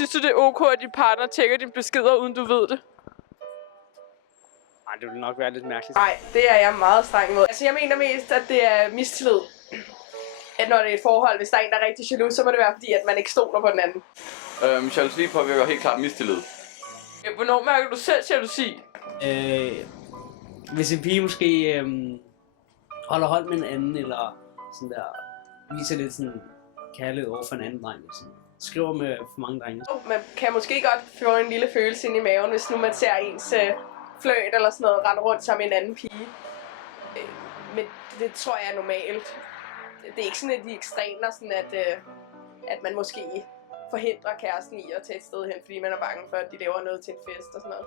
Synes du, det er ok, at din partner tjekker dine beskeder, uden du ved det? Nej, det vil nok være lidt mærkeligt. Nej, det er jeg meget streng mod. Altså, jeg mener mest, at det er mistillid. At når det er et forhold, hvis der er en, der er rigtig jaloux, så må det være fordi, at man ikke stoler på den anden. Jalousi påvirker helt klart mistillid. Hvornår mærker du selv jalousi? Hvis en pige måske holder hold med en anden, eller sådan der, viser lidt sådan kærlighed over for en anden dreng, sådan. Skriver med for mange drenge. Man kan måske godt få en lille følelse ind i maven, hvis nu man ser ens fløjt eller sådan noget rende rundt sammen med en anden pige. Men det tror jeg er normalt. Det er ikke sådan, at de ekstremer, sådan at man måske forhindrer kæresten i at tage et sted hen, fordi man er bange for, at de laver noget til en fest og sådan noget.